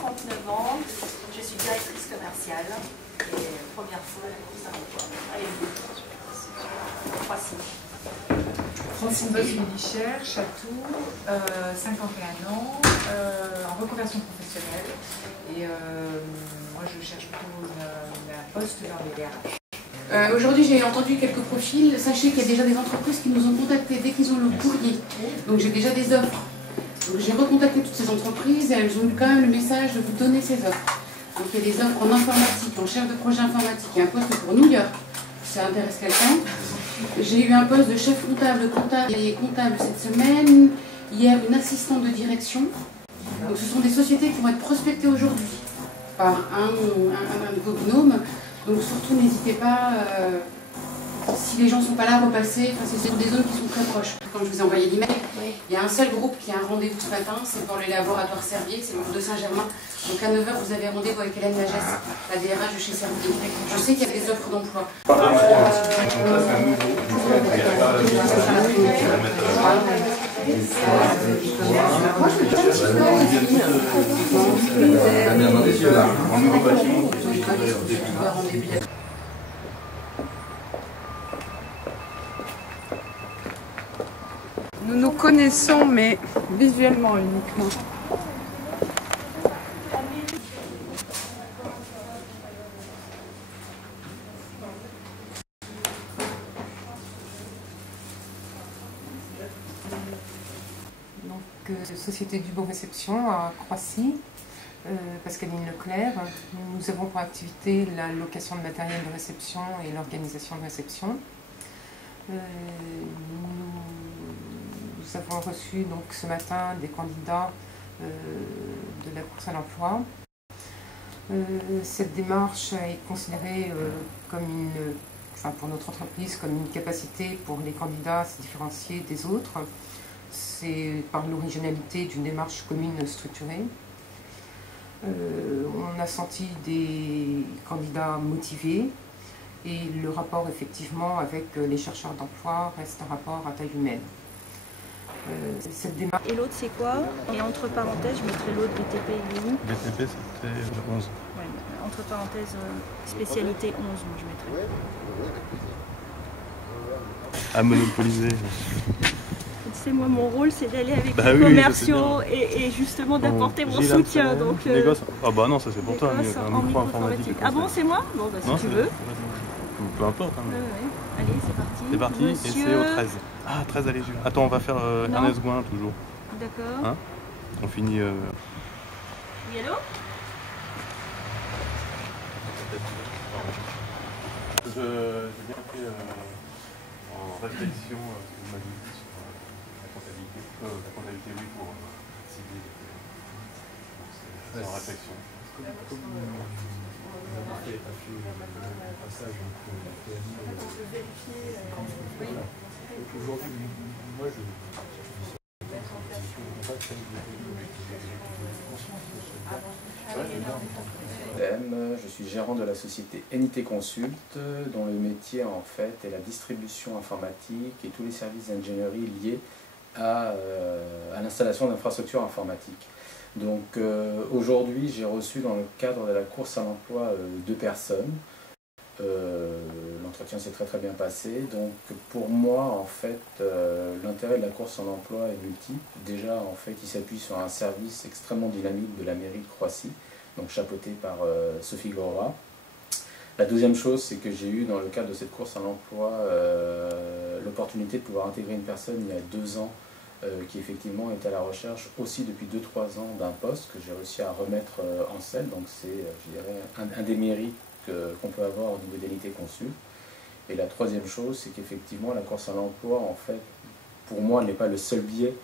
39 ans, je suis directrice commerciale et première fois à la course à l'emploi. Allez, Croissy. Francine Boss-Mélichère, Château, 51 ans, en reconversion professionnelle. Et moi, je cherche plutôt un poste dans les DRH. Aujourd'hui, j'ai entendu quelques profils. Sachez qu'il y a déjà des entreprises qui nous ont contactés dès qu'ils ont le courrier. Donc j'ai déjà des offres. Donc j'ai recontacté toutes ces entreprises et elles ont eu quand même le message de vous donner ces offres. Donc il y a des offres en informatique, en chef de projet informatique. Il y a un poste pour New York, si ça intéresse quelqu'un. J'ai eu un poste de chef comptable et comptable cette semaine. Hier, une assistante de direction. Donc ce sont des sociétés qui vont être prospectées aujourd'hui par un de vos gnômes. Donc surtout n'hésitez pas, si les gens ne sont pas là, à repasser. Enfin, c'est des zones qui sont très proches. Comme je vous ai envoyé l'email, il y a un seul groupe qui a un rendez-vous ce matin, c'est pour le laboratoire Servier, c'est le groupe de Saint-Germain. Donc à 9h, vous avez rendez-vous avec Hélène Lagesse, la DRH de chez Servier. Je sais qu'il y a des offres d'emploi. Nous nous connaissons, mais visuellement uniquement. Donc, Société du Bon Réception à Croissy, Pascaline Leclerc. Nous avons pour activité la location de matériel de réception et l'organisation de réception. Nous avons reçu donc ce matin des candidats de la course à l'emploi. Cette démarche est considérée comme pour notre entreprise comme une capacité pour les candidats à se différencier des autres. C'est par l'originalité d'une démarche commune structurée. On a senti des candidats motivés. Et le rapport, effectivement, avec les chercheurs d'emploi reste un rapport à taille humaine. Cette démarche... Et l'autre, c'est quoi? Et entre parenthèses, je mettrai l'autre BTP et où? BTP, c'était 11. Ouais, entre parenthèses, spécialité 11, moi je mettrai. À monopoliser. Tu sais, moi, mon rôle, c'est d'aller avec les oui, commerciaux et justement d'apporter mon soutien. Donc, les gosses... Ah bah non, ça c'est pour toi, un micro informatique. Ah bon, c'est moi? Bon, bah si tu veux. Peu importe. Hein, ouais. Allez, c'est parti. C'est parti, Monsieur... et c'est au 13. Ah, 13 à Légion. Attends, on va faire Ernest Gouin toujours. D'accord. Hein, on finit... Oui, allô? J'ai bien fait en réflexion ce que vous m'avez dit sur la comptabilité. La comptabilité, oui, pour cibler. C'est en réflexion. Aujourd'hui, moi je suis gérant de la société NIT Consult, dont le métier en fait est la distribution informatique et tous les services d'ingénierie liés à l'installation d'infrastructures informatiques. Donc aujourd'hui, j'ai reçu dans le cadre de la course à l'emploi 2 personnes. L'entretien s'est très bien passé. Donc pour moi, en fait, l'intérêt de la course à l'emploi est multiple. Déjà, en fait, il s'appuie sur un service extrêmement dynamique de la mairie de Croissy, donc chapeauté par Sophie Gora. La deuxième chose, c'est que j'ai eu dans le cadre de cette course à l'emploi l'opportunité de pouvoir intégrer une personne il y a 2 ans qui effectivement est à la recherche aussi depuis 2-3 ans d'un poste que j'ai réussi à remettre en selle. Donc c'est, je dirais, un des mérites qu'on peut avoir au niveau d'NIT Consult. Et la troisième chose, c'est qu'effectivement la course à l'emploi, en fait, pour moi, n'est pas le seul biais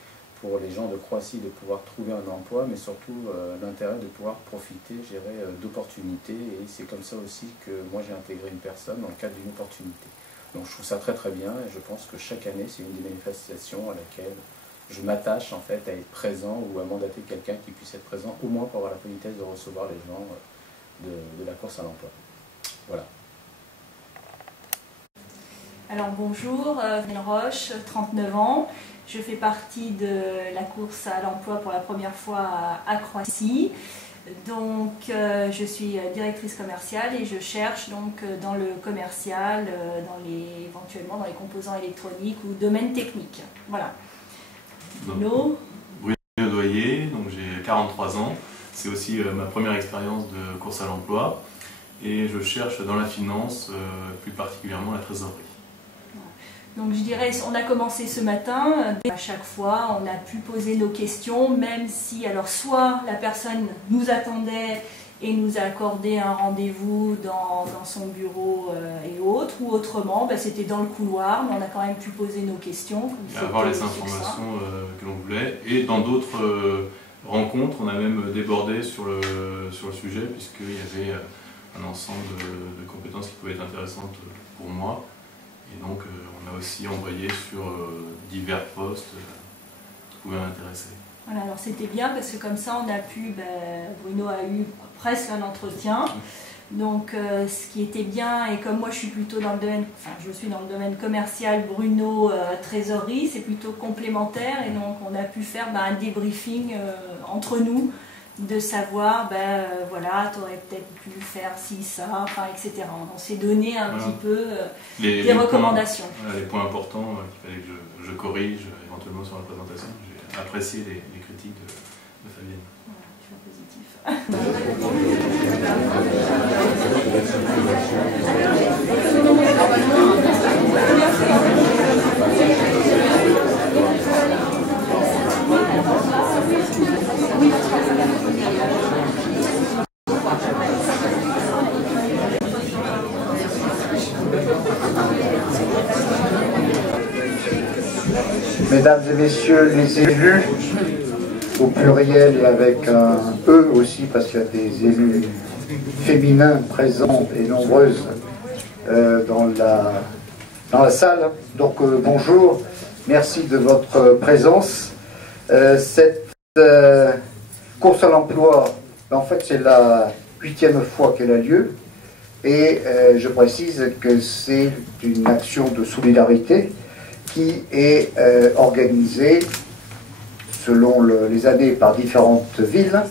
pour les gens de Croissy de pouvoir trouver un emploi, mais surtout l'intérêt de pouvoir profiter, je dirais, d'opportunités. Et c'est comme ça aussi que moi j'ai intégré une personne dans le cadre d'une opportunité. Donc je trouve ça très bien et je pense que chaque année, c'est une des manifestations à laquelle je m'attache en fait à être présent ou à mandater quelqu'un qui puisse être présent, au moins pour avoir la politesse de recevoir les gens de la course à l'emploi. Voilà. Alors bonjour, Daniel Roche, 39 ans. Je fais partie de la course à l'emploi pour la première fois à Croissy. Donc, je suis directrice commerciale et je cherche donc dans le commercial, éventuellement dans les composants électroniques ou domaine technique. Voilà. Bruno Doyer, donc j'ai 43 ans. C'est aussi ma première expérience de course à l'emploi et je cherche dans la finance, plus particulièrement la trésorerie. Donc je dirais, on a commencé ce matin, à chaque fois on a pu poser nos questions, même si alors soit la personne nous attendait et nous a accordé un rendez-vous dans son bureau et autres, ou autrement, c'était dans le couloir, mais on a quand même pu poser nos questions. Avoir les informations que l'on voulait, et dans d'autres rencontres, on a même débordé sur le sujet, puisqu'il y avait un ensemble de compétences qui pouvaient être intéressantes pour moi. Et donc, on a aussi envoyé sur divers postes qui pouvaient m'intéresser. Voilà, alors c'était bien parce que comme ça, on a pu, Bruno a eu presque un entretien. Donc, ce qui était bien, et comme moi je suis plutôt dans le domaine, je suis dans le domaine commercial, Bruno trésorerie, c'est plutôt complémentaire. Et donc, on a pu faire un débriefing entre nous, de savoir, voilà, tu aurais peut-être pu faire ci, ça, etc. On s'est donné un petit peu des recommandations. Les points importants qu'il fallait que je corrige éventuellement sur la présentation. J'ai apprécié les critiques de Fabienne. Voilà, Mesdames et messieurs les élus, au pluriel et avec un E aussi, parce qu'il y a des élus féminins présents et nombreuses dans la salle. Donc bonjour, merci de votre présence. Cette course à l'emploi, en fait c'est la 8e fois qu'elle a lieu, et je précise que c'est une action de solidarité qui est organisée selon les années par différentes villes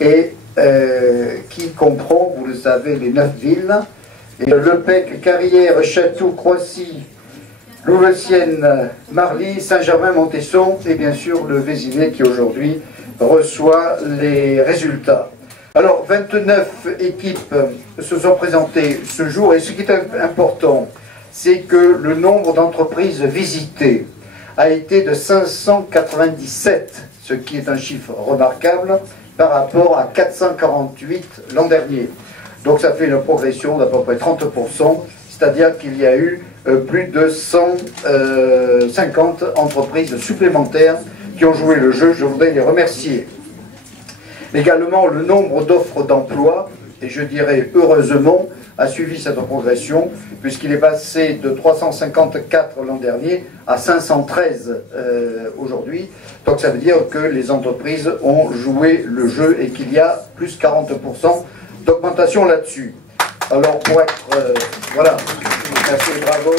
et qui comprend, vous le savez, les 9 villes, et Le Pec, Carrières, Chatou, Croissy, Louveciennes, Marly, Saint-Germain-Montesson et bien sûr le Vésinet qui aujourd'hui reçoit les résultats. Alors 29 équipes se sont présentées ce jour, et ce qui est important, c'est que le nombre d'entreprises visitées a été de 597, ce qui est un chiffre remarquable par rapport à 448 l'an dernier. Donc ça fait une progression d'à peu près 30%, c'est-à-dire qu'il y a eu plus de 150 entreprises supplémentaires qui ont joué le jeu. Je voudrais les remercier. Également, le nombre d'offres d'emploi, et je dirais heureusement, a suivi cette progression, puisqu'il est passé de 354 l'an dernier à 513 aujourd'hui. Donc ça veut dire que les entreprises ont joué le jeu et qu'il y a plus 40% d'augmentation là-dessus. Alors pour être... voilà, merci et bravo.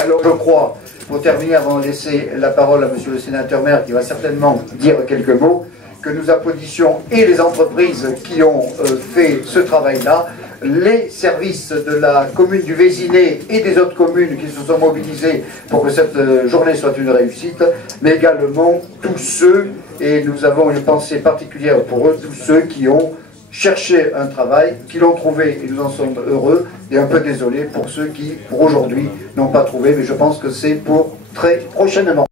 Alors je crois, pour terminer, avant de laisser la parole à monsieur le sénateur maire qui va certainement dire quelques mots, que nous applaudissions et les entreprises qui ont fait ce travail-là, les services de la commune du Vésinet et des autres communes qui se sont mobilisées pour que cette journée soit une réussite, mais également tous ceux, et nous avons une pensée particulière pour eux, tous ceux qui ont cherché un travail, qui l'ont trouvé, et nous en sommes heureux, et un peu désolés pour ceux qui, pour aujourd'hui, n'ont pas trouvé, mais je pense que c'est pour très prochainement.